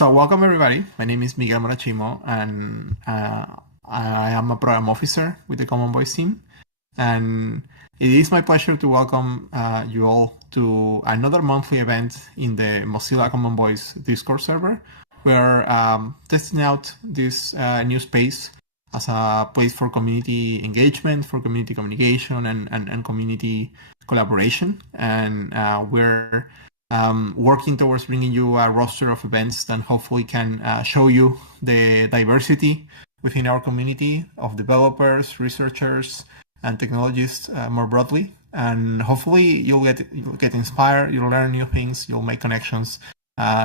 So welcome everybody. My name is Miguel Morachimo, and I am a program officer with the Common Voice team. And it is my pleasure to welcome you all to another monthly event in the Mozilla Common Voice Discord server. We're testing out this new space as a place for community engagement, for community communication, and community collaboration. And we're working towards bringing you a roster of events that hopefully can show you the diversity within our community of developers, researchers, and technologists more broadly. And hopefully you'll get inspired, you'll learn new things, you'll make connections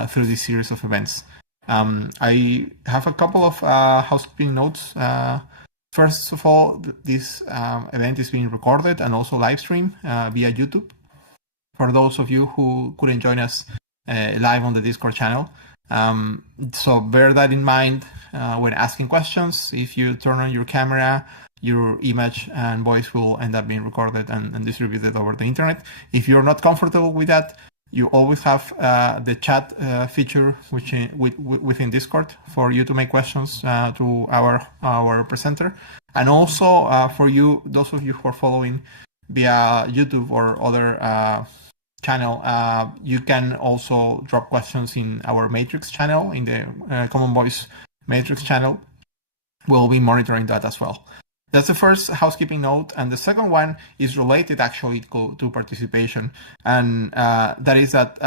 through this series of events. I have a couple of housekeeping notes. First of all, this event is being recorded and also live streamed via YouTube. For those of you who couldn't join us live on the Discord channel. So bear that in mind when asking questions. If you turn on your camera, your image and voice will end up being recorded and distributed over the internet. If you're not comfortable with that, you always have the chat feature within Discord for you to make questions to our presenter. And also for you, those of you who are following via YouTube or other channel, you can also drop questions in our Matrix channel, in the Common Voice Matrix channel. We'll be monitoring that as well. That's the first housekeeping note. And the second one is related actually to participation. And that is that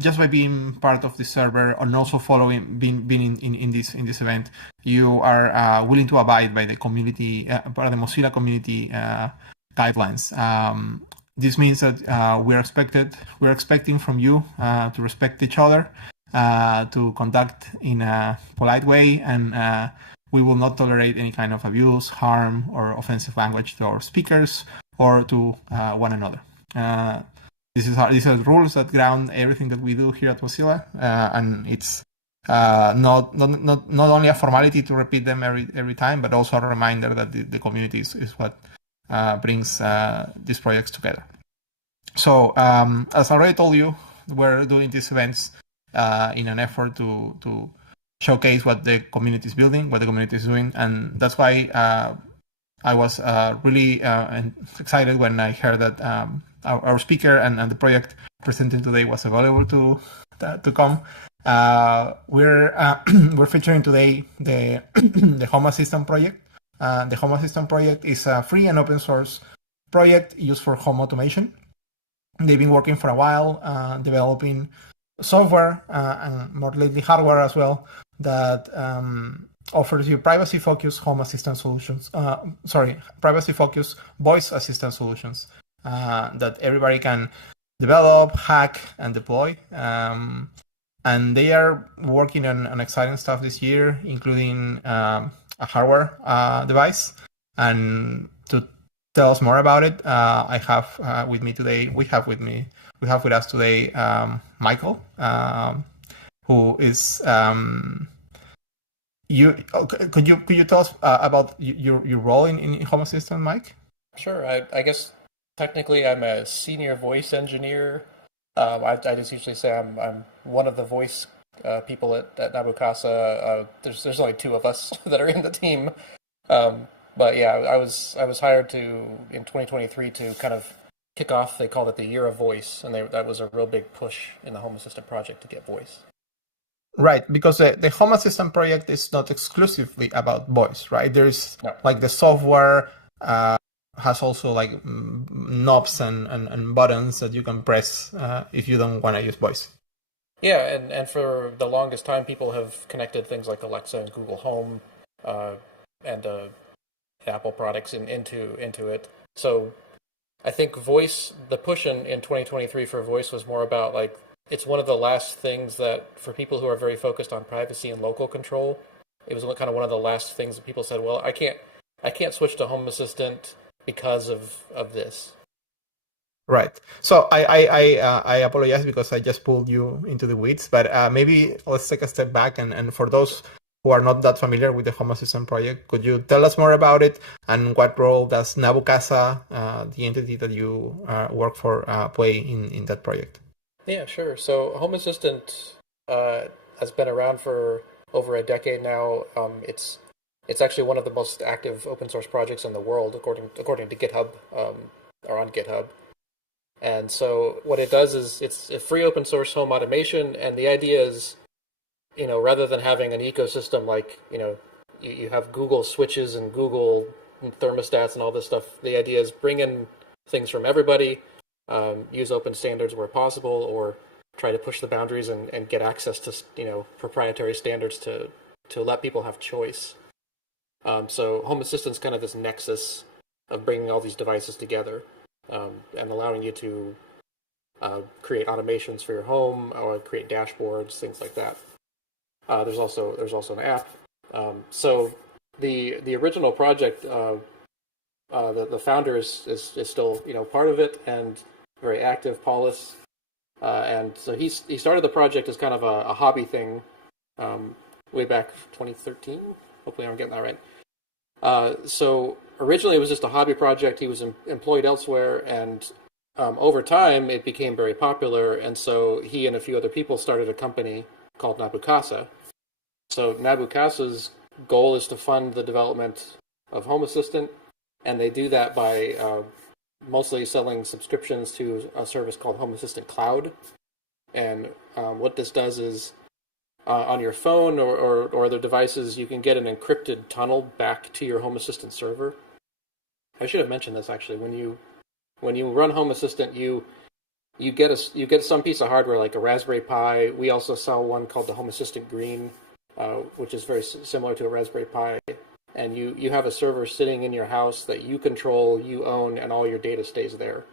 just by being part of the server and also being in this event, you are willing to abide by the community, by the Mozilla community guidelines. This means that we're expecting from you to respect each other, to conduct in a polite way, and we will not tolerate any kind of abuse, harm, or offensive language to our speakers or to one another. These are rules that ground everything that we do here at Mozilla, and it's not only a formality to repeat them every time, but also a reminder that the community is what brings these projects together. So, as I already told you, we're doing these events in an effort to showcase what the community is building, what the community is doing, and that's why I was really excited when I heard that our speaker and the project presenting today was available to come. We're featuring today the Home Assistant project. The Home Assistant project is a free and open source project used for home automation. They've been working for a while, developing software and more lately hardware as well that offers you privacy-focused home assistant solutions. Privacy-focused voice assistant solutions that everybody can develop, hack, and deploy. And they are working on exciting stuff this year, including a hardware device. And to tell us more about it, I have with me today. We have with us today Michael, who is you. Could you tell us about your role in Home Assistant, Mike? Sure. I guess technically I'm a senior voice engineer. I just usually say I'm one of the voice people at Nabu Casa. There's only two of us that are in the team. But yeah, I was hired in 2023 to kind of kick off. They called it the Year of Voice, and that was a real big push in the Home Assistant project to get voice. Right, because the Home Assistant project is not exclusively about voice, right? There's like the software has also like knobs and buttons that you can press if you don't want to use voice. Yeah, and for the longest time, people have connected things like Alexa and Google Home and Apple products into it. So I think voice, the push in 2023 for voice was more about like, it's one of the last things that for people who are very focused on privacy and local control, it was kind of one of the last things that people said, well, I can't switch to Home Assistant because of this. Right. So I apologize because I just pulled you into the weeds, but maybe let's take a step back and for those who are not that familiar with the Home Assistant project, could you tell us more about it and what role does Nabu Casa, the entity that you work for, play in that project? Yeah, sure. So Home Assistant has been around for over a decade now. It's actually one of the most active open source projects in the world, according to GitHub, or on GitHub. And so what it does is it's a free open source home automation, and the idea is, rather than having an ecosystem like, you have Google switches and Google thermostats and all this stuff, the idea is bring in things from everybody, use open standards where possible, or try to push the boundaries and get access to, proprietary standards to let people have choice. So Home Assistant's kind of this nexus of bringing all these devices together. And allowing you to create automations for your home, or create dashboards, things like that. There's also an app. So the original project, the founder is still part of it and very active, Paulus. And so he started the project as kind of a hobby thing way back 2013. Hopefully I'm getting that right. So originally it was just a hobby project. He was employed elsewhere, and over time it became very popular, and so he and a few other people started a company called Nabukasa. So Nabukasa's goal is to fund the development of Home Assistant, and they do that by mostly selling subscriptions to a service called Home Assistant Cloud. And what this does is, on your phone or other devices, you can get an encrypted tunnel back to your Home Assistant server. I should have mentioned this actually. When you run Home Assistant, you get some piece of hardware like a Raspberry Pi. We also sell one called the Home Assistant Green, which is very similar to a Raspberry Pi. And you have a server sitting in your house that you control, you own, and all your data stays there.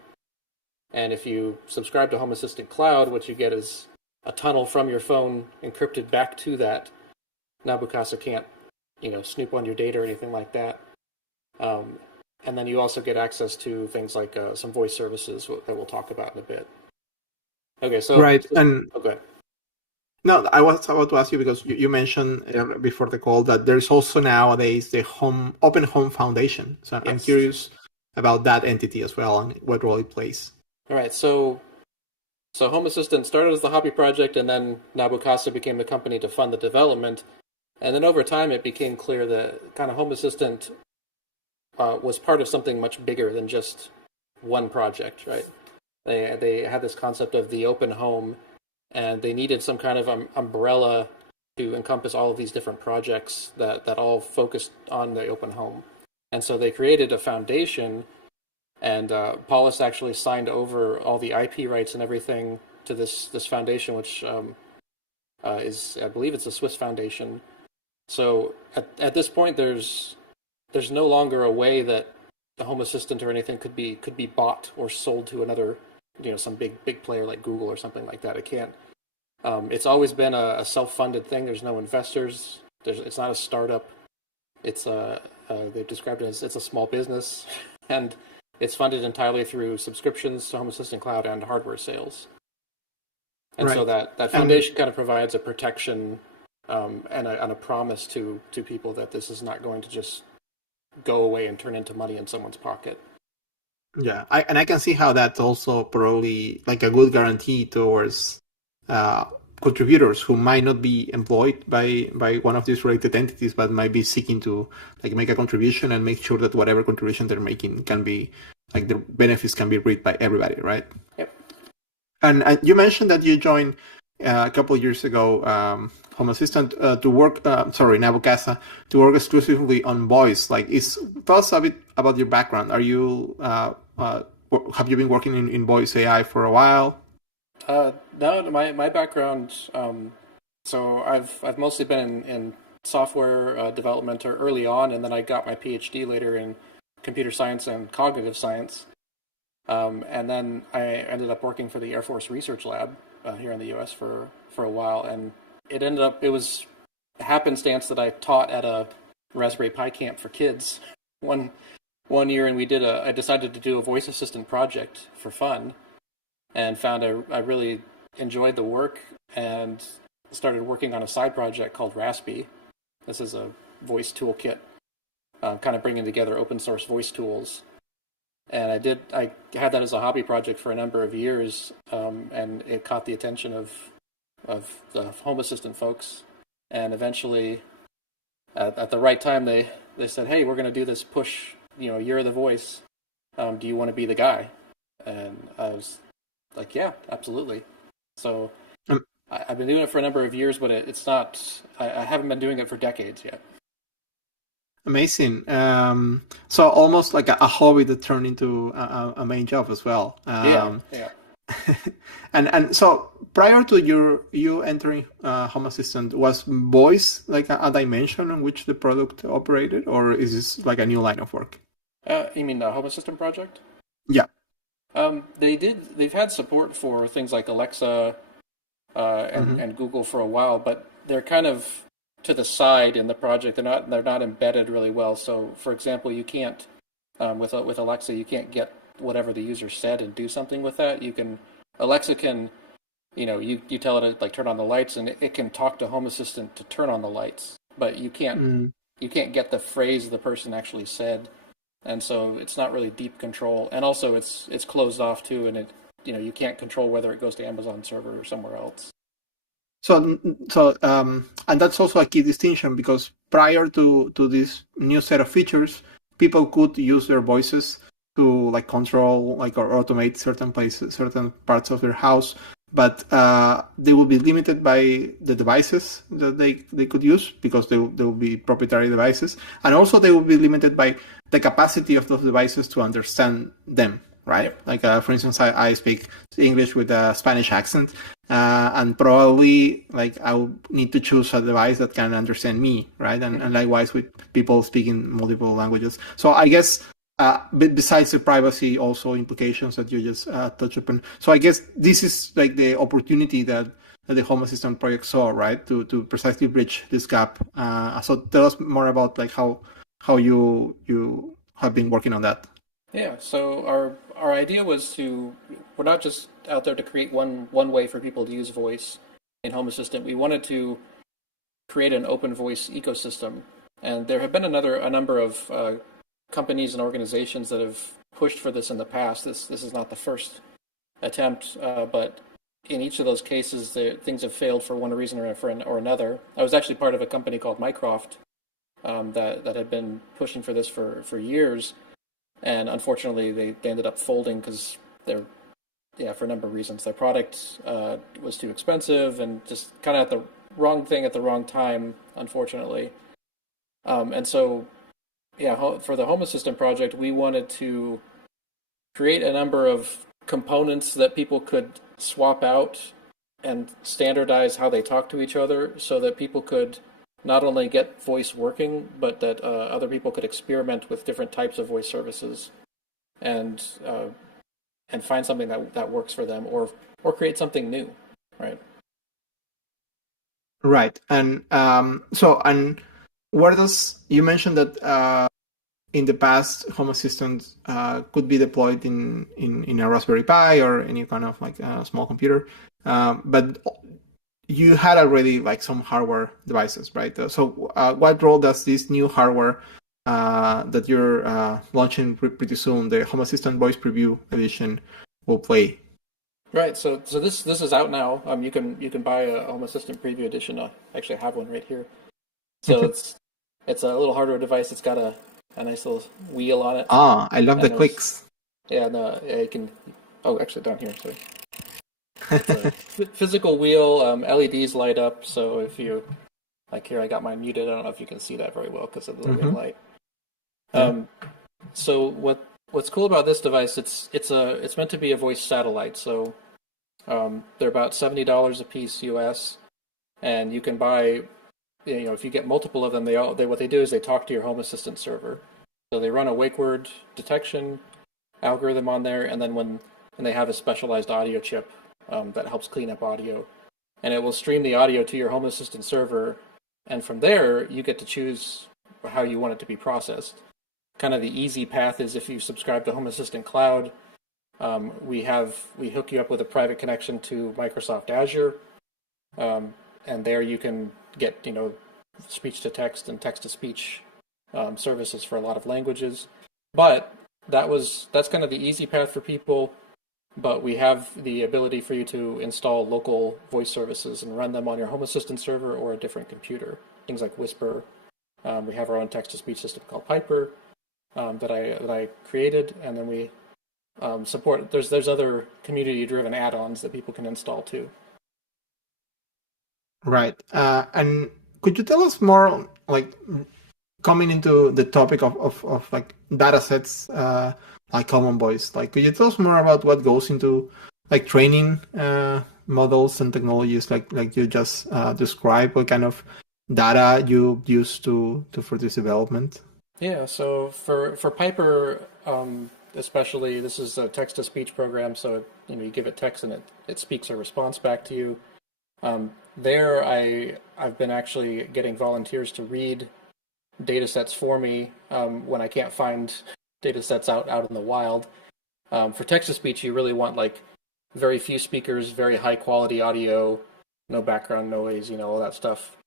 And if you subscribe to Home Assistant Cloud, what you get is a tunnel from your phone encrypted back to that. Nabukasa can't, snoop on your data or anything like that. And then you also get access to things like some voice services that we'll talk about in a bit. Okay, so right, and okay. No, I was about to ask you because you mentioned before the call that there's also nowadays the Open Home Foundation. So I'm curious about that entity as well and what role it plays. All right, so Home Assistant started as the hobby project, and then Nabukasa became the company to fund the development. And then over time, it became clear that kind of Home Assistant was part of something much bigger than just one project, right? They had this concept of the open home, and they needed some kind of umbrella to encompass all of these different projects that all focused on the open home. And so they created a foundation, and Paulus actually signed over all the IP rights and everything to this foundation, which is, I believe it's a Swiss foundation. So at this point, there's no longer a way that the Home Assistant or anything could be bought or sold to another, some big player like Google or something like that. It can't. It's always been a self-funded thing. There's no investors. It's not a startup. It's they've described it as it's a small business, and it's funded entirely through subscriptions to Home Assistant Cloud and hardware sales. And so that foundation kind of provides a protection and a promise to people that this is not going to just go away and turn into money in someone's pocket. Yeah, I can see how that's also probably like a good guarantee towards contributors who might not be employed by one of these related entities, but might be seeking to like make a contribution and make sure that whatever contribution they're making can be like the benefits can be reaped by everybody, right? Yep. And you mentioned that you joined a couple of years ago Home Assistant to work, Nabukasa, to work exclusively on voice. Tell us a bit about your background. Are you have you been working in voice AI for a while? No, my background. So I've mostly been in software development early on, and then I got my PhD later in computer science and cognitive science. And then I ended up working for the Air Force Research Lab here in the U.S. for a while, and it was a happenstance that I taught at a Raspberry Pi camp for kids one year, and I decided to do a voice assistant project for fun, and found I really enjoyed the work, and started working on a side project called Raspy. This is a voice toolkit, kind of bringing together open source voice tools. And I had that as a hobby project for a number of years, and it caught the attention of of the Home Assistant folks, and eventually, at the right time, they said, "Hey, we're going to do this push. You're the voice. Do you want to be the guy?" And I was like, "Yeah, absolutely." So I've been doing it for a number of years, but it's not. I haven't been doing it for decades yet. Amazing. So almost like a hobby that turned into a main job as well. Yeah. And so prior to you entering Home Assistant, was voice like a dimension on which the product operated, or is this like a new line of work? You mean the Home Assistant project? Yeah. They've had support for things like Alexa and Google for a while, but they're kind of to the side in the project. They're not embedded really well. So, for example, you can't with Alexa, you can't get whatever the user said and do something with that. Alexa can, you tell it to like turn on the lights, and it can talk to Home Assistant to turn on the lights, but you can't get the phrase the person actually said, and so it's not really deep control. And also, it's closed off too, and you can't control whether it goes to Amazon server or somewhere else. So, and that's also a key distinction, because prior to this new set of features, people could use their voices to like control or automate certain places, certain parts of their house, but they will be limited by the devices that they could use, because they will be proprietary devices, and also they will be limited by the capacity of those devices to understand them. Right? Yep. Like, for instance, I speak English with a Spanish accent, and probably like I will need to choose a device that can understand me, right? And likewise with people speaking multiple languages. So I guess, besides the privacy, also implications that you just touched upon. So I guess this is like the opportunity that the Home Assistant project saw, right? To precisely bridge this gap. So tell us more about like how you have been working on that. Yeah, so our idea was we're not just out there to create one way for people to use voice in Home Assistant. We wanted to create an open voice ecosystem, and there have been a number of companies and organizations that have pushed for this in the past. This is not the first attempt, but in each of those cases, things have failed for one reason or another. I was actually part of a company called Mycroft that had been pushing for this for years. And unfortunately, they ended up folding because for a number of reasons. Their product was too expensive and just kind of at the wrong thing at the wrong time, unfortunately. And so, for the Home Assistant project, we wanted to create a number of components that people could swap out and standardize how they talk to each other, so that people could not only get voice working, but that other people could experiment with different types of voice services and find something that works for them, or create something new, right? Right. And and where does, you mentioned that in the past Home Assistant could be deployed in a Raspberry Pi or any kind of like a small computer, but you had already like some hardware devices, right? So what role does this new hardware that you're launching pretty soon, the Home Assistant Voice Preview Edition, will play? Right. So this is out now. You can buy a Home Assistant Preview Edition. Actually, I have one right here. So it's a little hardware device. It's got a nice little wheel on it. I love the clicks. Yeah. No. Yeah, you can. Oh, actually, down here. Sorry. It's a physical wheel. LEDs light up, so if you like here, I got mine muted. I don't know if you can see that very well because of the ring light. So what's cool about this device? It's meant to be a voice satellite. So they're about $70 a piece US, and you can buy. If you get multiple of them, what they do is they talk to your Home Assistant server. So they run a wake word detection algorithm on there, and then when they have a specialized audio chip that helps clean up audio, and it will stream the audio to your Home Assistant server, and from there you get to choose how you want it to be processed. Kind of the easy path is if you subscribe to Home Assistant Cloud, we hook you up with a private connection to Microsoft Azure, and there you can get speech to text and text to speech services for a lot of languages. But that's kind of the easy path for people. but we have the ability for you to install local voice services and run them on your Home Assistant server or a different computer. Things like Whisper. We have our own text-to-speech system called Piper that I created, and then we support. There's other community-driven add-ons that people can install too. Right. And could you tell us more, like, coming into the topic of like data sets, like Common Voice, like, could you tell us more about what goes into like training models and technologies like you just described? What kind of data you use to for this development? Yeah, so for Piper, especially, this is a text-to-speech program, so you give it text and it speaks a response back to you. There, I've been actually getting volunteers to read data sets for me when I can't find data sets out in the wild. For text-to-speech, you really want like very few speakers, very high-quality audio, no background noise, all that stuff.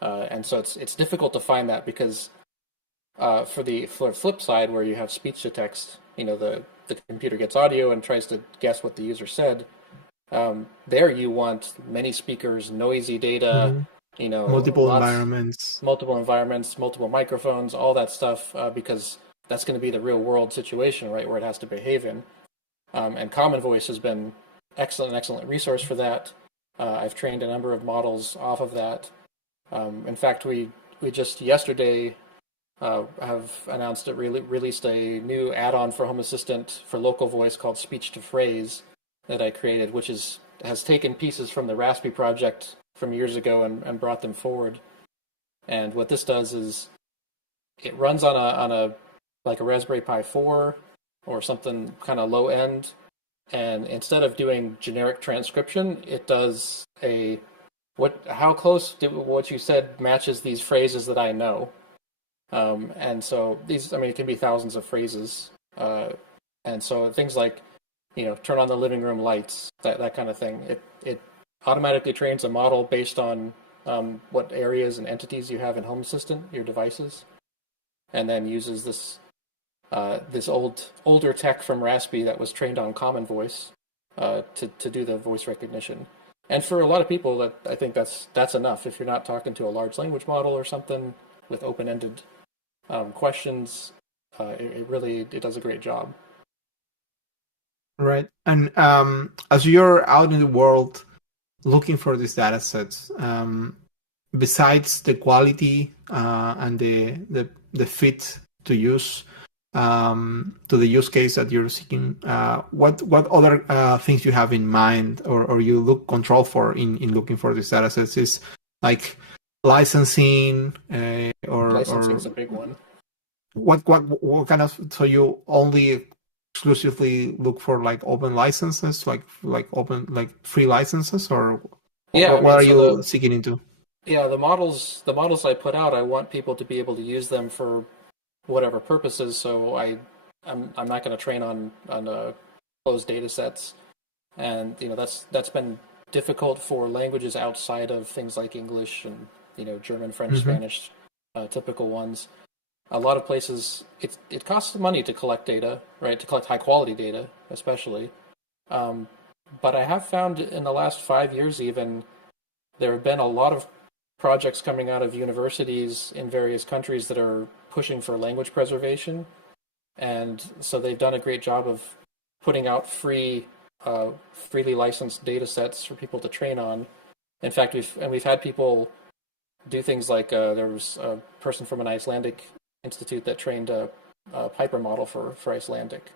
And so it's difficult to find that because for the flip side, where you have speech to text, the computer gets audio and tries to guess what the user said. There you want many speakers, noisy data, multiple environments, multiple microphones, all that stuff, because that's going to be the real world situation, right, where it has to behave in. And Common Voice has been an excellent resource for that. I've trained a number of models off of that. In fact, we just yesterday have announced released a new add-on for Home Assistant for local voice called Speech to Phrase that I created, which has taken pieces from the Raspberry project from years ago and brought them forward. And what this does is it runs on a like a Raspberry Pi 4 or something kind of low end, and instead of doing generic transcription, it does how close what you said matches these phrases that I know. And so it can be thousands of phrases. And so things like, turn on the living room lights, that kind of thing. It automatically trains a model based on what areas and entities you have in Home Assistant, your devices, and then uses this older tech from Raspberry that was trained on Common Voice to do the voice recognition. And for a lot of people, I think that's enough. If you're not talking to a large language model or something with open-ended questions, it does a great job. Right. And as you're out in the world looking for these data sets, besides the quality and the fit to use to the use case that you're seeking, what other things you have in mind or you look control for in looking for these data sets? Is like licensing or licensing's a big one. What kind of, so you only exclusively look for like open licenses, like open, like free licenses, or what are you seeking into? Yeah, the models I put out, I want people to be able to use them for whatever purposes. So I'm not going to train on closed data sets, and that's been difficult for languages outside of things like English and German, French, Spanish, typical ones. A lot of places, it costs money to collect data, right? To collect high quality data, especially. But I have found in the last 5 years, even, there have been a lot of projects coming out of universities in various countries that are pushing for language preservation, and so they've done a great job of putting out freely licensed data sets for people to train on. In fact, we've had people do things like there was a person from an Icelandic institute that trained a Piper model for Icelandic,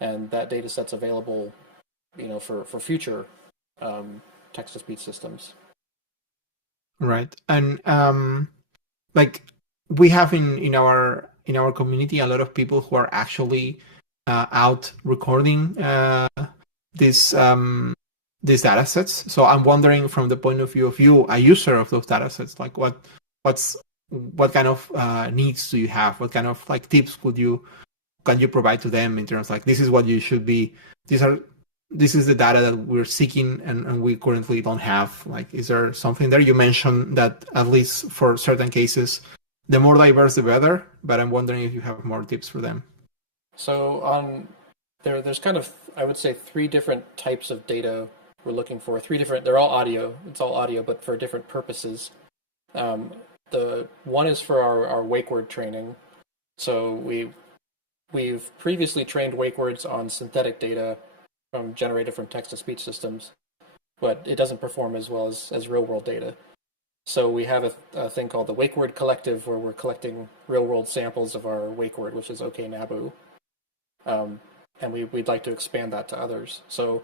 and that data set's available, for future text-to-speech systems. Right, and like we have in our community a lot of people who are actually out recording these data sets. So I'm wondering, from the point of view of you, a user of those data sets, like what kind of needs do you have? What kind of like tips can you provide to them in terms of like, this is what you should be, this is the data that we're seeking and we currently don't have? Like, is there something there? You mentioned that at least for certain cases, the more diverse the better, but I'm wondering if you have more tips for them. So there's kind of, I would say, three different types of data we're looking for. Three different. They're all audio. It's all audio, but for different purposes. Um, the one is for our wake word training. So we've previously trained wake words on synthetic data generated from text to speech systems, but it doesn't perform as well as real world data. So we have a thing called the Wake Word Collective, where we're collecting real world samples of our wake word, which is OK Nabu, and we'd like to expand that to others. So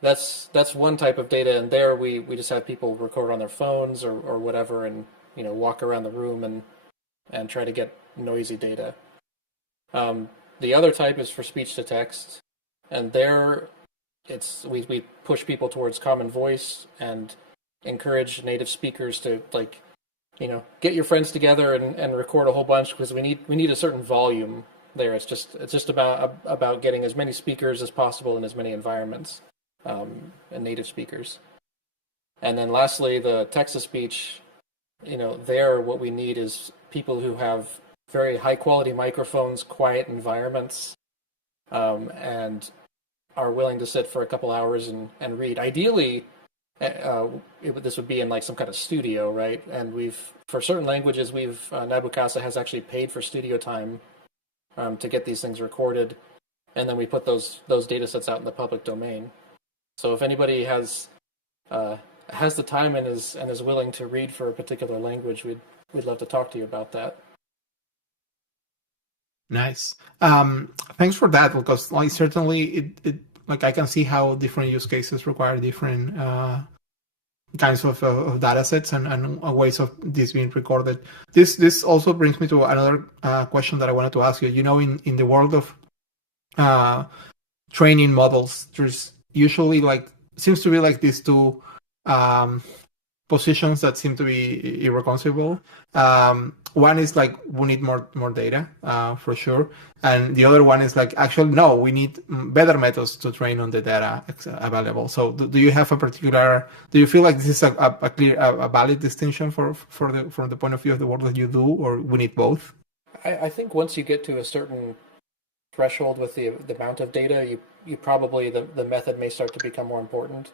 that's one type of data, and there we just have people record on their phones or whatever, and walk around the room and try to get noisy data. The other type is for speech to text, and there we push people towards common voice and encourage native speakers to get your friends together and record a whole bunch, because we need a certain volume there. It's just about getting as many speakers as possible in as many environments, and native speakers. And then lastly, the text to speech, there what we need is people who have very high quality microphones, quiet environments, and are willing to sit for a couple hours and read. Ideally, this would be in like some kind of studio, right? And for certain languages, Nabu Casa has actually paid for studio time to get these things recorded, and then we put those data sets out in the public domain. So if anybody has the time and is willing to read for a particular language, we'd love to talk to you about that. Nice. Thanks for that, because certainly it I can see how different use cases require different kinds of data sets and ways of this being recorded. This also brings me to another question that I wanted to ask you. In the world of training models, there's usually seems to be these two positions that seem to be irreconcilable. One is we need more data, for sure, and the other one is actually no, we need better methods to train on the data available. So do you have do you feel like this is a clear valid distinction from the point of view of the work that you do, or we need both? I think once you get to a certain threshold with the amount of data, you probably the method may start to become more important.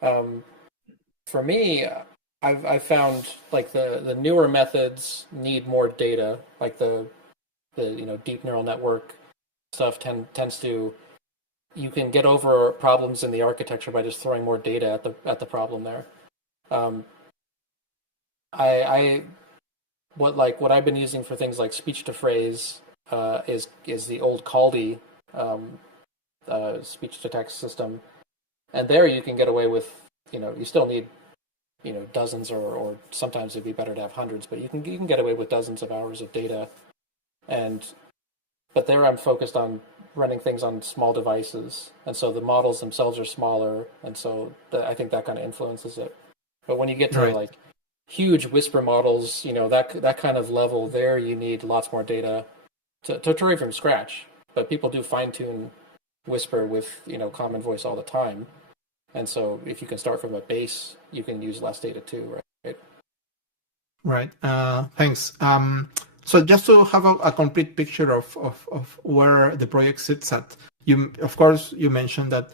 For me, I've found the newer methods need more data, like the deep neural network stuff tends to, you can get over problems in the architecture by just throwing more data at the problem there. What I've been using for things like speech to phrase is the old Caldi speech to text system, and there you can get away with, you still need dozens or sometimes it'd be better to have hundreds, but you can get away with dozens of hours of data. But there I'm focused on running things on small devices, and so the models themselves are smaller, and so I think that kind of influences it. But when you get to huge whisper models, that kind of level, there you need lots more data to train from scratch. But people do fine tune whisper with common voice all the time. And so if you can start from a base, you can use less data too, right? Right. Thanks. So just to have a complete picture of where the project sits at, of course, you mentioned that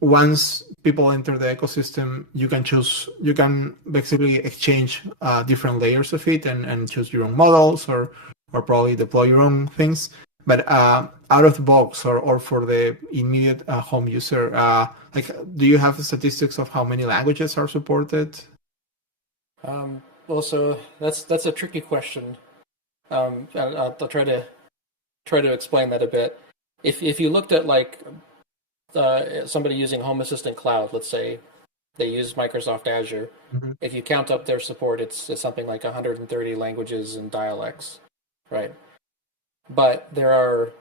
once people enter the ecosystem, you can basically exchange different layers of it and choose your own models or probably deploy your own things. But out of the box or for the immediate home user, do you have statistics of how many languages are supported? Well, so that's a tricky question. I'll try to explain that a bit. If you looked at somebody using Home Assistant Cloud, let's say they use Microsoft Azure, Mm-hmm. if you count up their support, it's something like 130 languages and dialects, right? But there are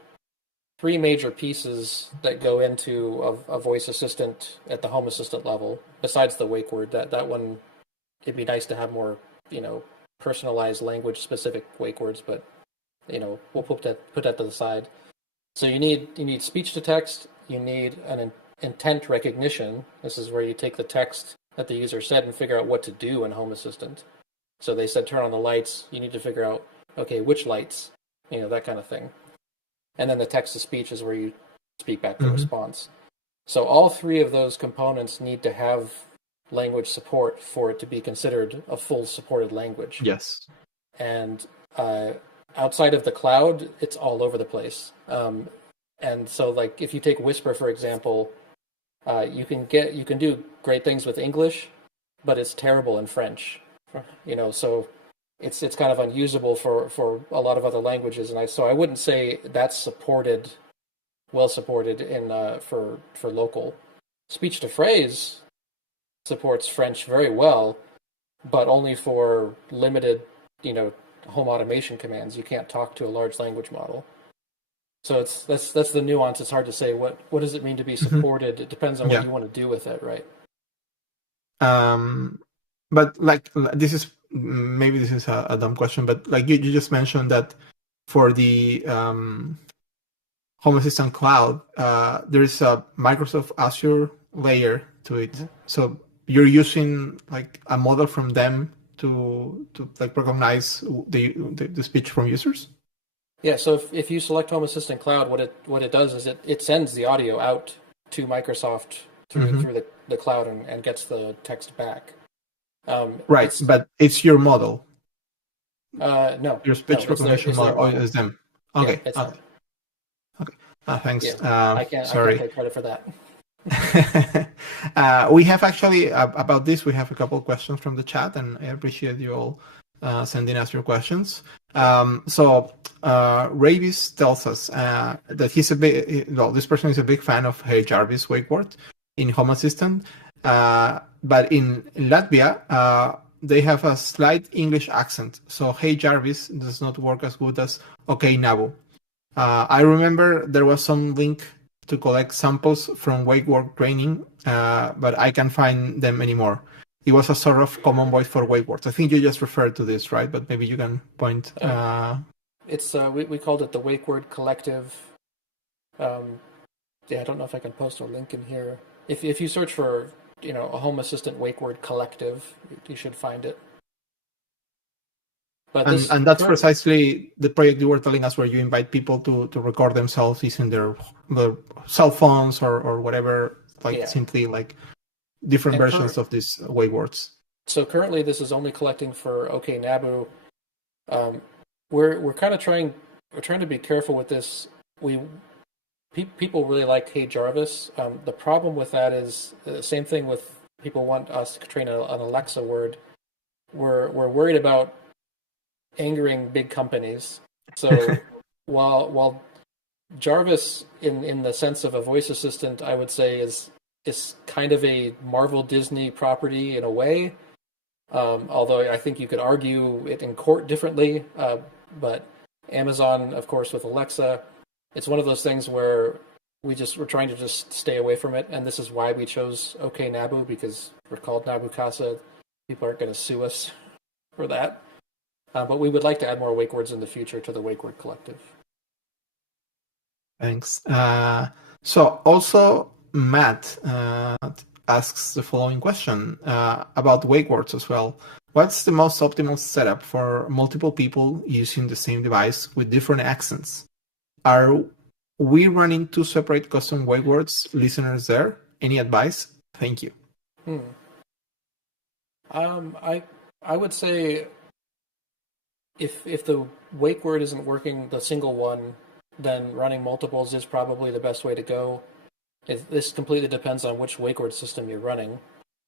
three major pieces that go into a voice assistant at the Home Assistant level, besides the wake word. That one, it'd be nice to have more, personalized language-specific wake words, but, we'll put that to the side. So you need speech to text, you need an intent recognition. This is where you take the text that the user said and figure out what to do in Home Assistant. So they said turn on the lights, you need to figure out, okay, which lights? That kind of thing. And then the text to speech is where you speak back the response. So all three of those components need to have language support for it to be considered a full supported language. Yes. And outside of the cloud, it's all over the place. And so, like, if you take Whisper, for example, you can do great things with English, but it's terrible in French. So it's kind of unusable for a lot of other languages. And I wouldn't say that's well supported in for local. Speech to phrase supports French very well, but only for limited, home automation commands. You can't talk to a large language model. So that's the nuance. It's hard to say what does it mean to be supported. It depends on what you want to do with it, right? But like this is a dumb question, but like you just mentioned that for the Home Assistant Cloud, there is a Microsoft Azure layer to it. So you're using like a model from them to like recognize the speech from users. Yeah. So if you select Home Assistant Cloud, what it does is it sends the audio out to Microsoft through the cloud and gets the text back. Right, but it's your model. No. Your speech recognition model is them. Okay. Yeah, it's them. Okay. Thanks. Yeah. I can't take credit for that. We have actually about this. We have a couple of questions from the chat, and I appreciate you all sending us your questions. So Ravis tells us that this person is a big fan of Hey Jarvis wake word in Home Assistant, but in Latvia they have a slight English accent. So Hey Jarvis does not work as good as Okay Nabu. I remember there was some link to collect samples from wake word training, but I can't find them anymore. It was a sort of common voice for wake words. I think you just referred to this, right? But maybe you can point. It's we called it the Wake Word Collective. I don't know if I can post a link in here. If you search for a Home Assistant Wake Word Collective, you should find it. But and that's precisely the project you were telling us, where you invite people to record themselves using their cell phones or whatever, simply like different versions of these wake words. So currently, this is only collecting for OK Nabu. We're kind of trying to be careful with this. People really like Hey Jarvis. The problem with that is the same thing with people want us to train an Alexa word. We're worried about angering big companies. So while Jarvis, in the sense of a voice assistant, I would say is kind of a Marvel Disney property in a way. Although I think you could argue it in court differently. But Amazon, of course, with Alexa, it's one of those things where we're trying to just stay away from it. And this is why we chose OK Nabu, because we're called Nabu Casa. People aren't going to sue us for that. But we would like to add more wake words in the future to the Wake Word Collective. Thanks. So also Matt asks the following question about wake words as well. What's the most optimal setup for multiple people using the same device with different accents? Are we running 2 separate custom wake words listeners there? Any advice? Thank you. I would say if the wake word isn't working, the single one, then running multiples is probably the best way to go. This completely depends on which wake word system you're running.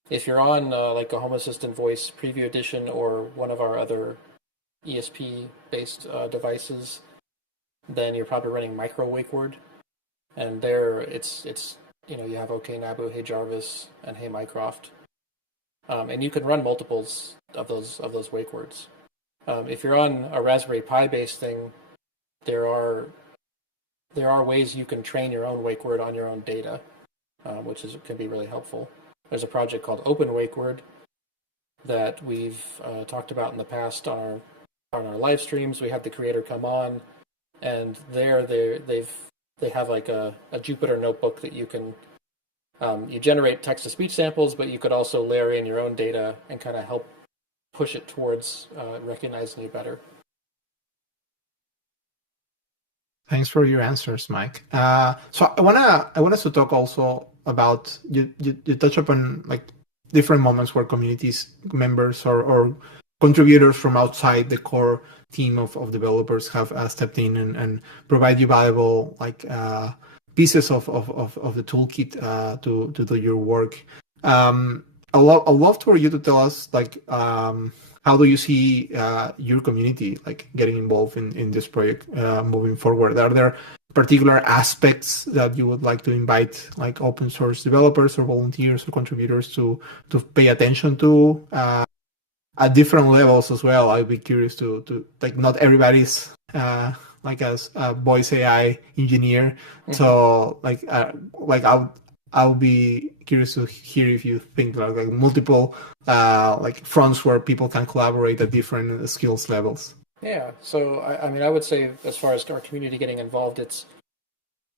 If you're on like a Home Assistant Voice Preview Edition or one of our other ESP-based devices, then you're probably running micro wake word, and there it's you have OK Nabu, Hey Jarvis, and Hey Mycroft, and you can run multiples of those wake words. If you're on a Raspberry Pi based thing, there are ways you can train your own wake word on your own data, which can be really helpful. There's a project called Open Wake Word that we've talked about in the past on our live streams. We had the creator come on, and they have like a Jupyter notebook that you can you generate text to speech samples, but you could also layer in your own data and kind of help push it towards recognizing you better. Thanks for your answers, Mike. So I want us to talk also about you touch upon like different moments where communities members or contributors from outside the core team of developers have stepped in and provide you valuable like pieces of the toolkit to do your work. I'd love for you to tell us like how do you see your community like getting involved in this project moving forward? Are there particular aspects that you would like to invite like open source developers or volunteers or contributors to pay attention to at different levels as well? I'd be curious to like not everybody's like a voice AI engineer. Mm-hmm. So like I'll be curious to hear if you think like multiple like fronts where people can collaborate at different skills levels. Yeah, so I mean, I would say as far as our community getting involved,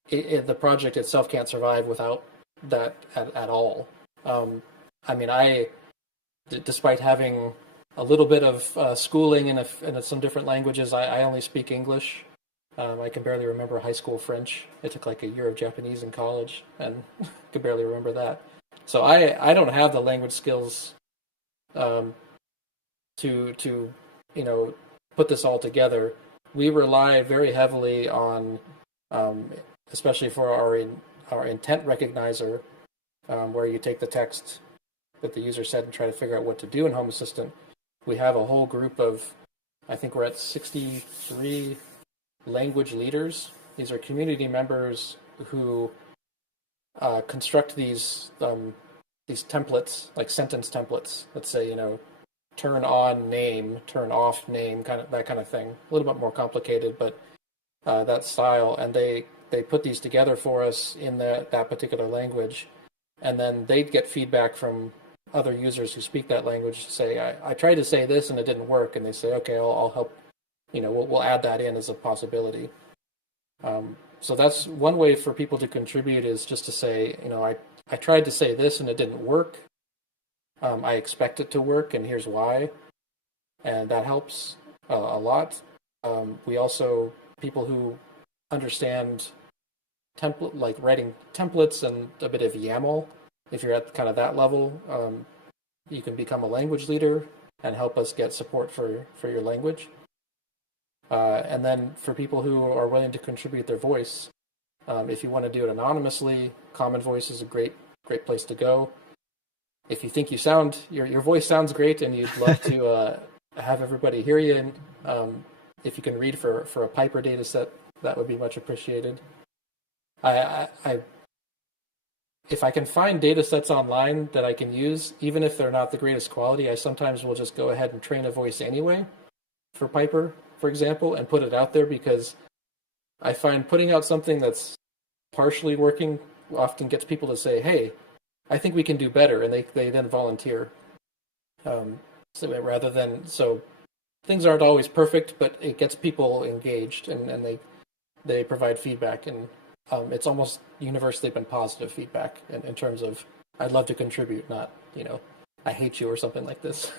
the project itself can't survive without that at all. I mean, despite having a little bit of schooling in some different languages, I only speak English. I can barely remember high school French. I took like a year of Japanese in college and could barely remember that. So I don't have the language skills to put this all together. We rely very heavily on, especially for our intent recognizer, where you take the text that the user said and try to figure out what to do in Home Assistant. We have a whole group of, I think we're at 63 language leaders. These are community members who construct these templates, like sentence templates. Let's say, turn on name, turn off name, that kind of thing. A little bit more complicated, but that style. And they put these together for us in that particular language, and then they'd get feedback from other users who speak that language. Say, I tried to say this and it didn't work, and they say, okay, I'll help. We'll add that in as a possibility. So that's one way for people to contribute, is just to say, I tried to say this and it didn't work. I expect it to work, and here's why. And that helps a lot. We also, people who understand like writing templates and a bit of YAML, if you're at kind of that level, you can become a language leader and help us get support for your language. And then for people who are willing to contribute their voice, if you want to do it anonymously, Common Voice is a great place to go. If you think your voice sounds great and you'd love to have everybody hear you, and if you can read for a Piper data set, that would be much appreciated. If I can find data sets online that I can use, even if they're not the greatest quality, I sometimes will just go ahead and train a voice anyway for Piper, for example, and put it out there, because I find putting out something that's partially working often gets people to say, hey, I think we can do better, and they then volunteer. So things aren't always perfect, but it gets people engaged, and they provide feedback, and it's almost universally been positive feedback in terms of, I'd love to contribute, not, I hate you or something like this.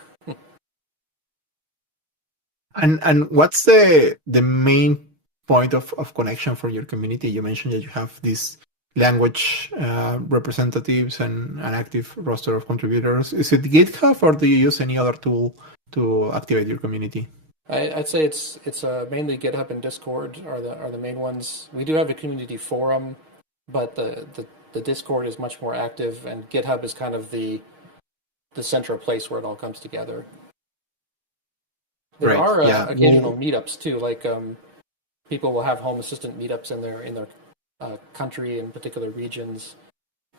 And what's the main point of connection for your community? You mentioned that you have these language representatives and an active roster of contributors. Is it GitHub, or do you use any other tool to activate your community? I'd say it's mainly GitHub and Discord are the main ones. We do have a community forum, but the Discord is much more active, and GitHub is kind of the central place where it all comes together. There are occasional meetups too, like people will have Home Assistant meetups in their country in particular regions,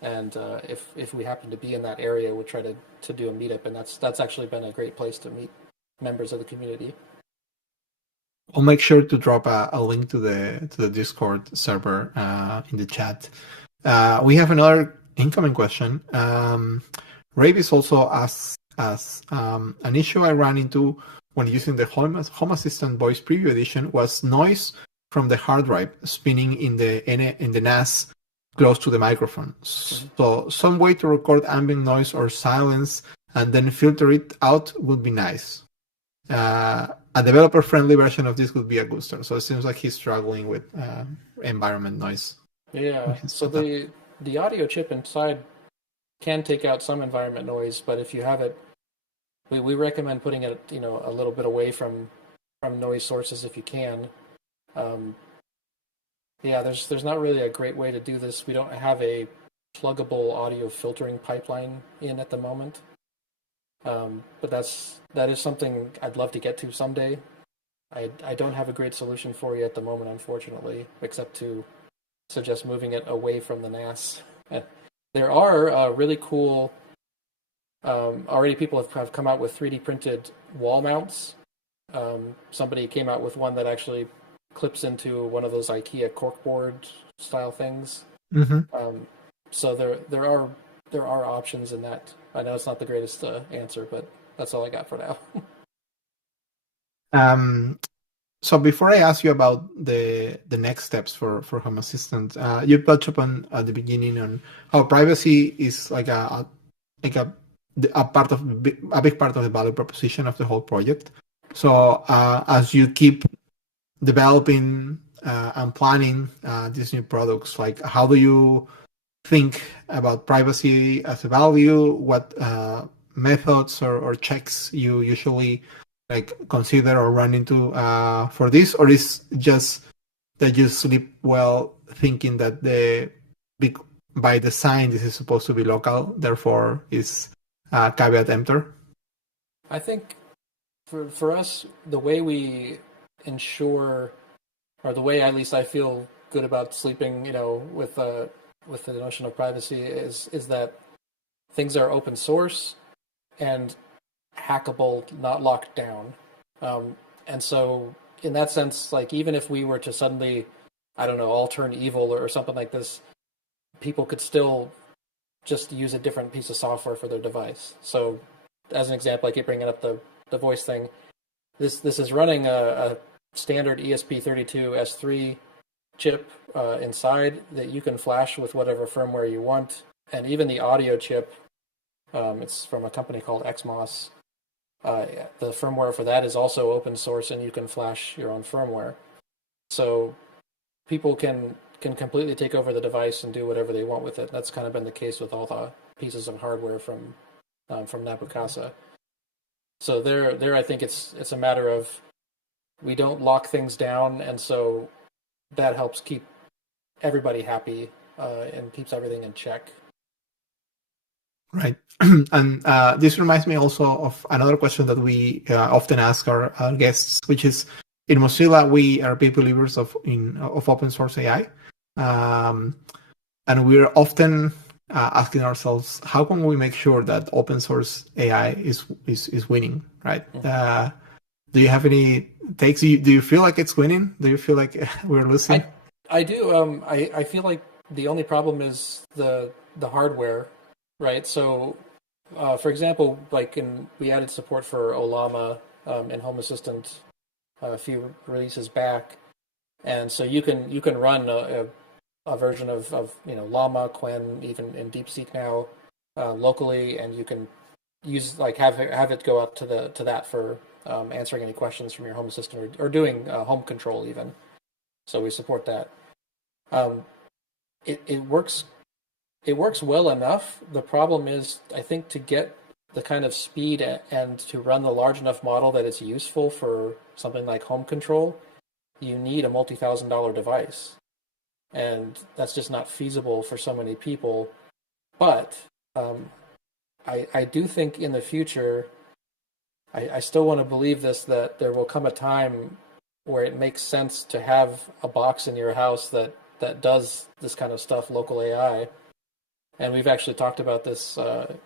and if we happen to be in that area, we'll try to do a meetup, and that's actually been a great place to meet members of the community. I'll make sure to drop a link to the Discord server in the chat. We have another incoming question. Ravis also asks us, an issue I ran into when using the Home Assistant Voice Preview Edition was noise from the hard drive spinning in the NAS close to the microphone. So some way to record ambient noise or silence and then filter it out would be nice. a developer-friendly version of this would be a good start. So it seems like he's struggling with environment noise. Yeah. So the audio chip inside can take out some environment noise, but if you have it, we recommend putting it, a little bit away from noise sources if you can. Yeah, there's not really a great way to do this. We don't have a pluggable audio filtering pipeline in at the moment. But that is something I'd love to get to someday. I don't have a great solution for you at the moment, unfortunately, except to suggest moving it away from the NAS. There are really cool. Already, people have come out with 3D printed wall mounts. Somebody came out with one that actually clips into one of those IKEA corkboard style things. So there are options in that. I know it's not the greatest answer, but that's all I got for now. So before I ask you about the next steps for Home Assistant, you touched upon at the beginning on how privacy is like a part of a big part of the value proposition of the whole project. So as you keep developing and planning these new products, like how do you think about privacy as a value? What methods or checks you usually like consider or run into for this, or is just that you sleep well thinking that by design this is supposed to be local, therefore is caveat emptor? I think for us, the way we ensure, or the way at least I feel good about sleeping, with the notion of privacy is that things are open source and hackable, not locked down. And so in that sense, like even if we were to suddenly, I don't know, all turn evil or something like this, people could still just use a different piece of software for their device. So as an example, I keep bringing up the voice thing. This is running a standard ESP32S3 chip inside that you can flash with whatever firmware you want. And even the audio chip, it's from a company called XMOS. The firmware for that is also open source, and you can flash your own firmware. So people can completely take over the device and do whatever they want with it. That's kind of been the case with all the pieces of hardware from Nabukasa. So there, I think it's a matter of we don't lock things down, and so that helps keep everybody happy and keeps everything in check. Right. And this reminds me also of another question that we often ask our guests, which is, in Mozilla, we are big believers of open source AI. And we're often asking ourselves, how can we make sure that open source AI is winning, right? Do you have any takes? Do you feel like it's winning? Do you feel like we're losing? I do. I feel like the only problem is the hardware, right? So, for example, we added support for Olama in Home Assistant a few releases back, and so you can run a version of Llama, Quen, even in DeepSeek now locally, and you can use have it go out to that for answering any questions from your Home Assistant or doing home control even. So we support that. It works well enough. The problem is, I think, to get the kind of speed and to run the large enough model that it's useful for something like home control, you need a multi-$1,000 device. And that's just not feasible for so many people. But I do think in the future, I still want to believe that there will come a time where it makes sense to have a box in your house that does this kind of stuff, local AI. And we've actually talked about this, for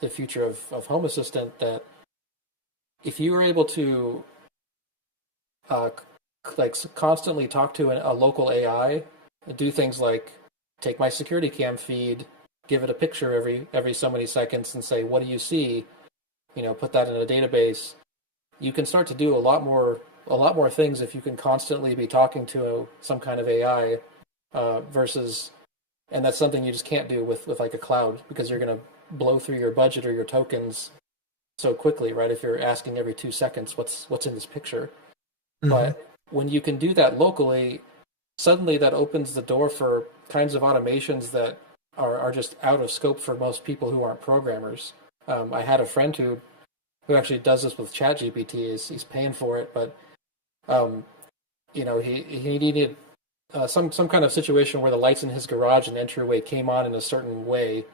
the future of Home Assistant, that if you were able to constantly talk to a local AI, do things like take my security cam feed, give it a picture every so many seconds and say, what do you see? Put that in a database. You can start to do a lot more things if you can constantly be talking to some kind of AI versus, and that's something you just can't do with like a cloud, because you're going to blow through your budget or your tokens so quickly, right? If you're asking every 2 seconds, what's in this picture? Mm-hmm. But when you can do that locally, suddenly that opens the door for kinds of automations that are just out of scope for most people who aren't programmers. I had a friend who actually does this with ChatGPT. He's paying for it, but um, he needed some kind of situation where the lights in his garage and entryway came on in a certain way,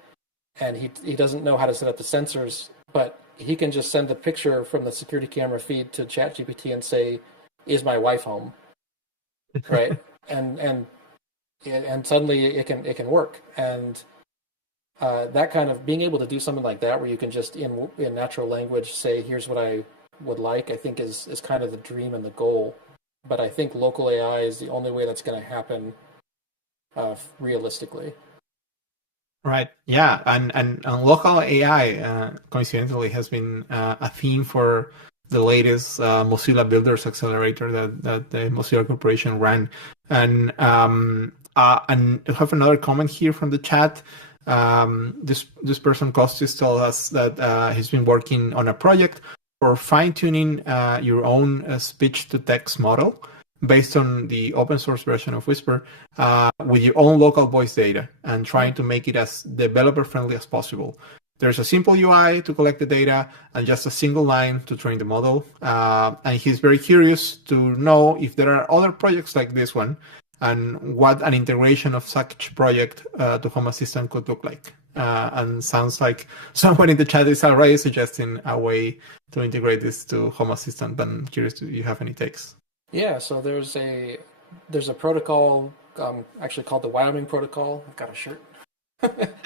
and he doesn't know how to set up the sensors, but he can just send the picture from the security camera feed to ChatGPT and say, "Is my wife home?" Right? And suddenly it can work. And that kind of being able to do something like that, where you can just in natural language say, "Here's what I would like," I think is kind of the dream and the goal. But I think local AI is the only way that's going to happen realistically. Right. Yeah. And local AI, coincidentally, has been a theme for the latest Mozilla Builders Accelerator that the Mozilla Corporation ran. And I have another comment here from the chat. This person, Costis, told us that he's been working on a project for fine-tuning your own speech-to-text model based on the open source version of Whisper with your own local voice data and trying to make it as developer friendly as possible. There's a simple UI to collect the data and just a single line to train the model. And he's very curious to know if there are other projects like this one and what an integration of such project to Home Assistant could look like. And sounds like someone in the chat is already suggesting a way to integrate this to Home Assistant. But I'm curious if you have any takes. Yeah, so there's a protocol actually called the Wyoming protocol. I've got a shirt.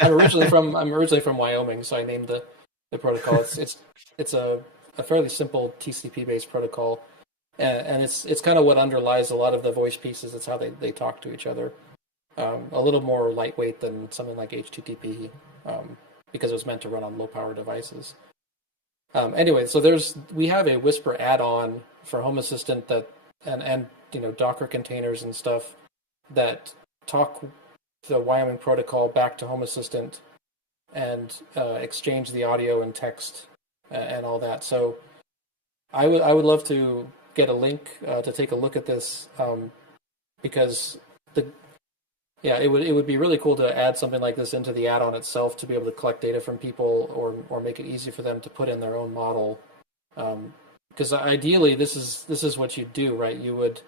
I'm originally from Wyoming, so I named the protocol. It's a fairly simple TCP based protocol, and it's kind of what underlies a lot of the voice pieces. It's how they talk to each other. A little more lightweight than something like HTTP, because it was meant to run on low power devices. Anyway, so we have a Whisper add-on for Home Assistant that and Docker containers and stuff that talk the Wyoming protocol back to Home Assistant and exchange the audio and text and all that. So I would love to get a link to take a look at this, because it would be really cool to add something like this into the add-on itself to be able to collect data from people or make it easy for them to put in their own model. Because ideally, this is what you do, right? You would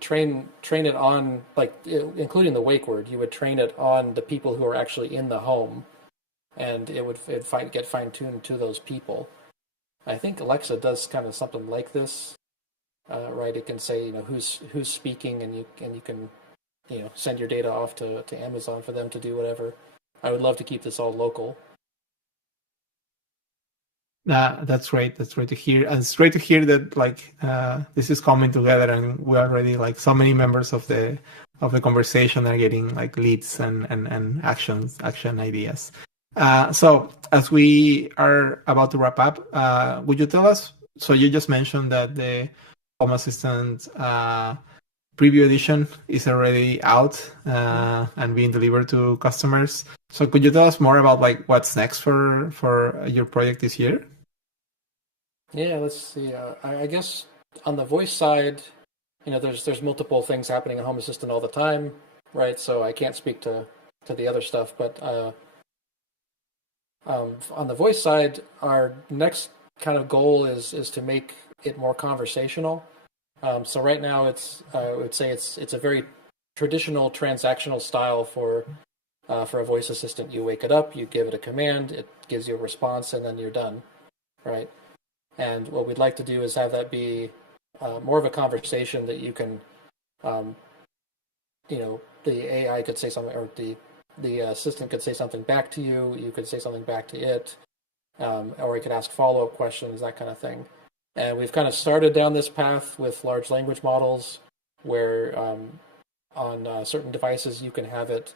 train it on, like, including the wake word. You would train it on the people who are actually in the home, and it'd get fine tuned to those people. I think Alexa does kind of something like this, right? It can say who's speaking, and you can send your data off to Amazon for them to do whatever. I would love to keep this all local. That's great. That's great to hear, and it's great to hear that this is coming together, and we already so many members of the conversation are getting leads and action ideas. So as we are about to wrap up, would you tell us? So you just mentioned that the Home Assistant preview edition is already out and being delivered to customers. So could you tell us more about what's next for your project this year? Yeah, let's see. I guess on the voice side, there's multiple things happening in Home Assistant all the time, right? So I can't speak to the other stuff, but on the voice side, our next kind of goal is to make it more conversational. So right now, I would say it's a very traditional transactional style for a voice assistant. You wake it up, you give it a command, it gives you a response, and then you're done, right? And what we'd like to do is have that be more of a conversation that you can, the AI could say something, or the assistant could say something back to you. You could say something back to it, or it could ask follow-up questions, that kind of thing. And we've kind of started down this path with large language models, where on certain devices you can have it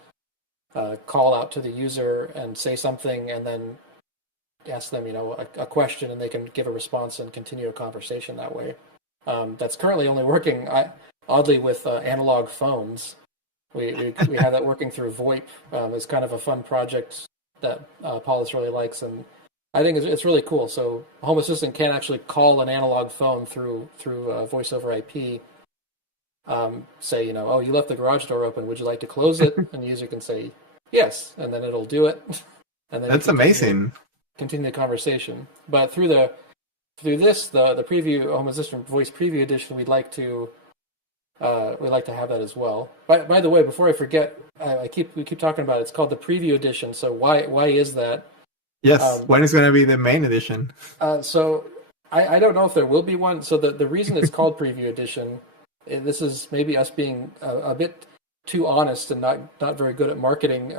call out to the user and say something, and then ask them, a question, and they can give a response and continue a conversation that way. That's currently only working, oddly, with analog phones. We have that working through VoIP. It's kind of a fun project that Paulus really likes, and I think it's really cool. So Home Assistant can actually call an analog phone through voice over IP. Say, oh, you left the garage door open. Would you like to close it? And the user can say yes, and then it'll do it, and then you That's amazing. continue the conversation. But through this the preview Home Assistant Voice Preview Edition, we'd like to have that as well. By the way, before I forget, we keep talking about it. It's called the Preview Edition. So why is that? Yes. When is going to be the main edition? So I don't know if there will be one. So the reason it's called Preview Edition, this is maybe us being a bit too honest and not very good at marketing,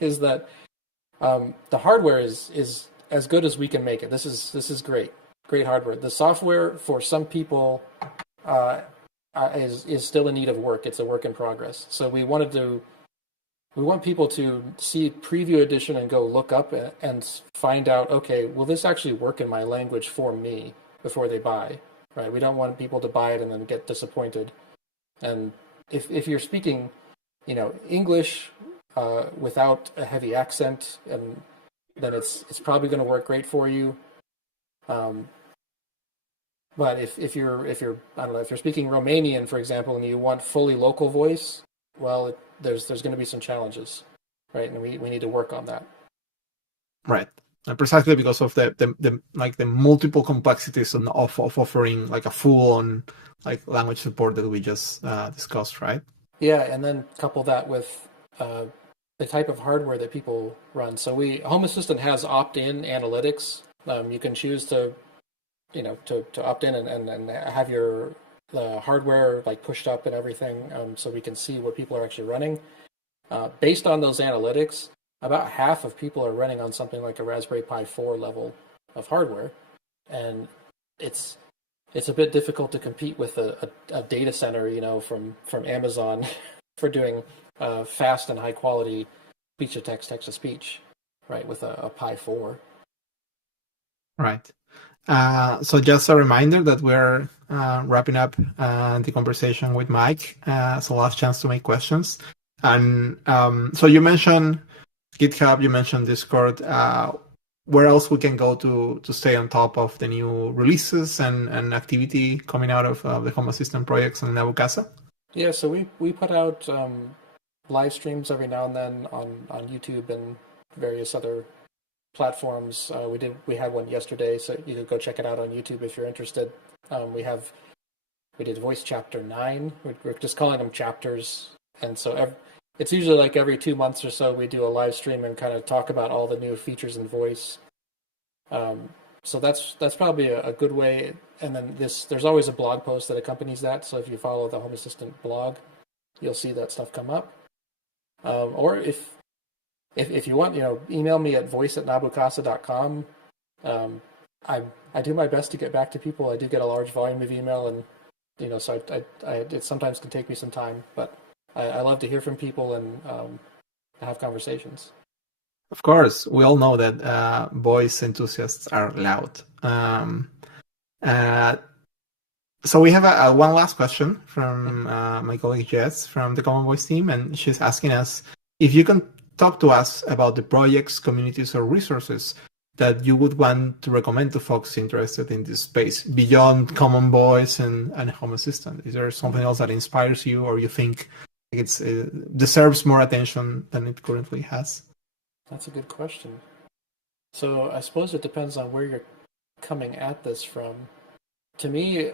is that the hardware is as good as we can make it. This is great hardware. The software for some people is still in need of work. It's a work in progress. So we want people to see Preview Edition and go look up and find out, okay, will this actually work in my language for me before they buy, right? We don't want people to buy it and then get disappointed. And if you're speaking, English without a heavy accent, and then it's probably going to work great for you. But if you're I don't know, if you're speaking Romanian, for example, and you want fully local voice, well, there's going to be some challenges, right? And we need to work on that. Right. And precisely because of the multiple complexities of offering like a full-on like language support that we just discussed, right? Yeah, and then couple that with the type of hardware that people run. So Home Assistant has opt-in analytics. You can choose to opt in and have your hardware like pushed up and everything, so we can see what people are actually running. Based on those analytics, about half of people are running on something like a Raspberry Pi 4 level of hardware, and it's a bit difficult to compete with a data center, from Amazon for doing fast and high quality speech to text, text to speech, right, with a Pi 4. Right. So just a reminder that we're wrapping up the conversation with Mike. So last chance to make questions. And so you mentioned GitHub, you mentioned Discord. Where else we can go to stay on top of the new releases and activity coming out of the Home Assistant projects on Nabu Casa? Yeah, so we put out live streams every now and then on YouTube and various other platforms. We had one yesterday, so you can go check it out on YouTube if you're interested. We did Voice Chapter 9. We're just calling them chapters, and so it's usually like every 2 months or so we do a live stream and kind of talk about all the new features in voice. So that's probably a good way. And then there's always a blog post that accompanies that. So if you follow the Home Assistant blog, you'll see that stuff come up. Or if you want, email me at voice@nabucasa.com. I do my best to get back to people. I do get a large volume of email, and so it sometimes can take me some time, but I love to hear from people and have conversations. Of course, we all know that voice enthusiasts are loud. So we have one last question from my colleague Jess from the Common Voice team, and she's asking us if you can talk to us about the projects, communities, or resources that you would want to recommend to folks interested in this space beyond Common Voice and Home Assistant. Is there something else that inspires you, or you think it deserves more attention than it currently has? That's a good question. So I suppose it depends on where you're coming at this from. To me,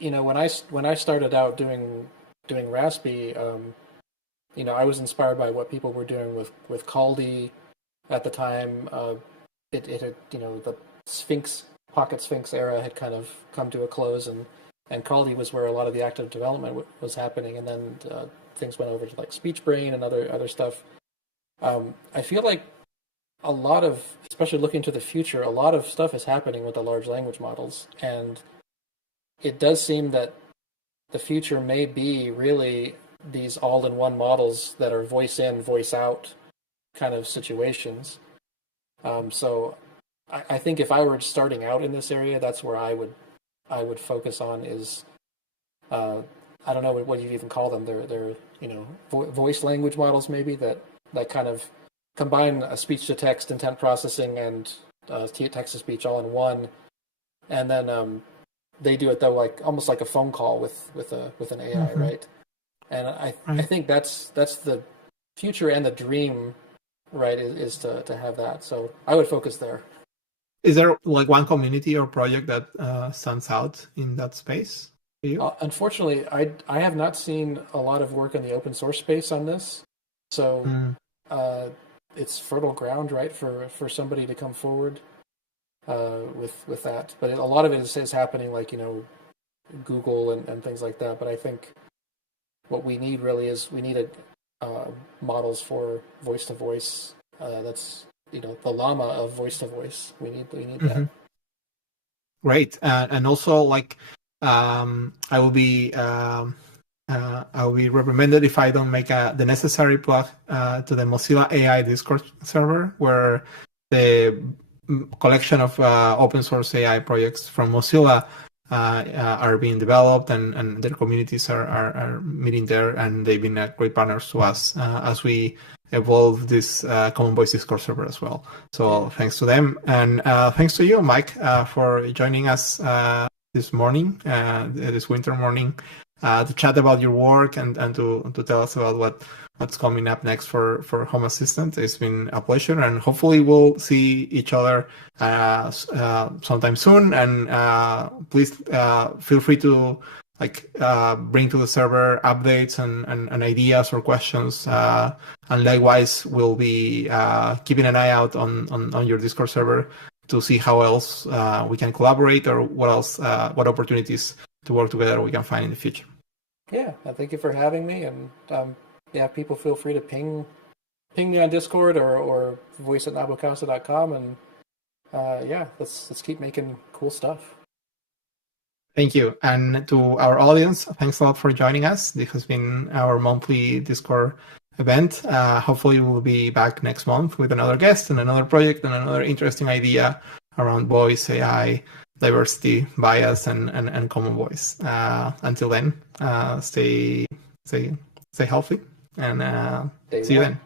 when I started out doing Raspy, I was inspired by what people were doing with Caldi at the time. It had, the Pocket Sphinx era had kind of come to a close, and Caldi was where a lot of the active development was happening, and then things went over to like SpeechBrain and other stuff. I feel like a lot of, especially looking to the future, a lot of stuff is happening with the large language models, and it does seem that the future may be really these all-in-one models that are voice in, voice out kind of situations. So I think if I were starting out in this area, that's where I would focus on is, I don't know what you even call them. They're voice language models maybe that kind of combine a speech to text intent processing and text to speech all in one, and then they do it though like almost like a phone call with an AI, right? And I think that's the future and the dream, right? Is to have that. So I would focus there. Is there like one community or project that stands out in that space for you? Unfortunately, I have not seen a lot of work in the open source space on this. So it's fertile ground, right, for somebody to come forward with that. But a lot of it is happening, like Google and things like that. But I think what we need really is we need models for voice to voice. That's the llama of voice to voice. We need that. Great, and also like I will be reprimanded if I don't make the necessary plug to the Mozilla AI Discord server, where the collection of open source AI projects from Mozilla are being developed, and their communities are meeting there, and they've been great partners to us as we evolve this Common Voice Discord server as well. So thanks to them, and thanks to you, Mike, for joining us this morning, this winter morning, to chat about your work and to tell us about what's coming up next for Home Assistant. It's been a pleasure, and hopefully we'll see each other sometime soon. And please feel free to bring to the server updates and ideas or questions. And likewise, we'll be keeping an eye out on your Discord server to see how else we can collaborate, or what opportunities to work together we can find in the future. Yeah, thank you for having me, and people feel free to ping me on Discord or voice@nabocasa.com, and let's keep making cool stuff. Thank you. And to our audience, thanks a lot for joining us. This has been our monthly Discord event. Hopefully we'll be back next month with another guest and another project and another interesting idea around voice, AI, diversity, bias, and common voice. Until then, stay healthy, and see you then.